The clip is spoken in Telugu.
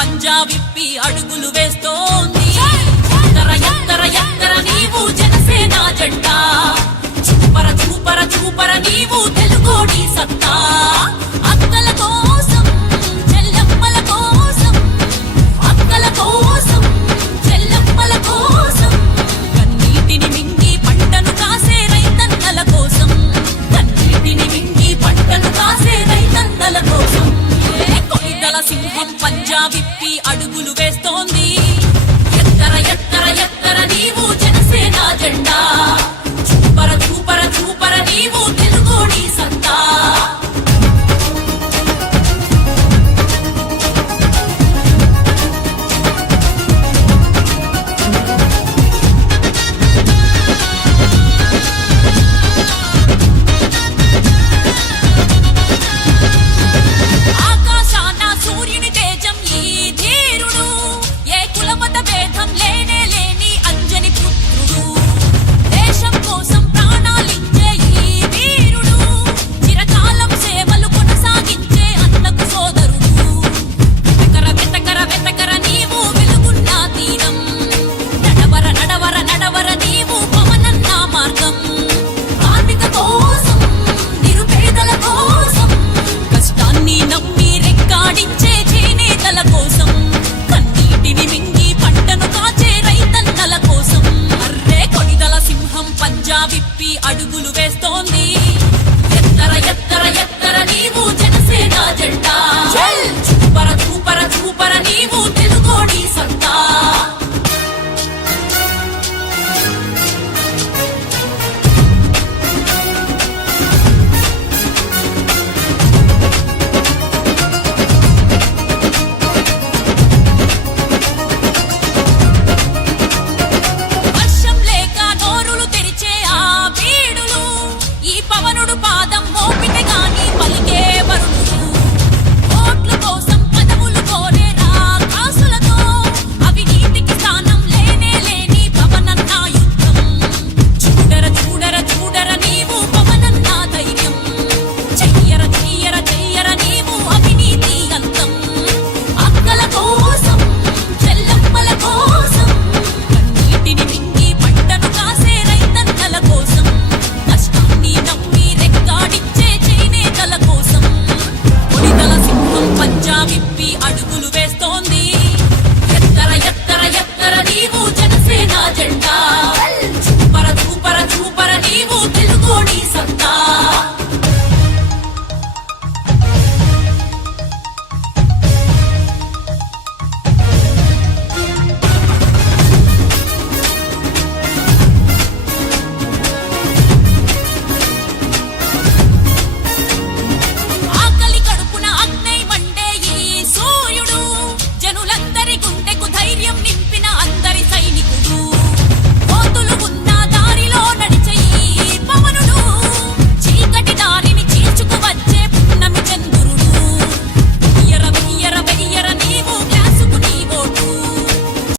పంజాబిప్పి అడుగులు వేస్తోంది. ఎత్తర ఎత్తర ఎత్తర నీవు జనసేన జెండా. పంజా విప్పి అడుగులు వేస్తోంది. అడుగులు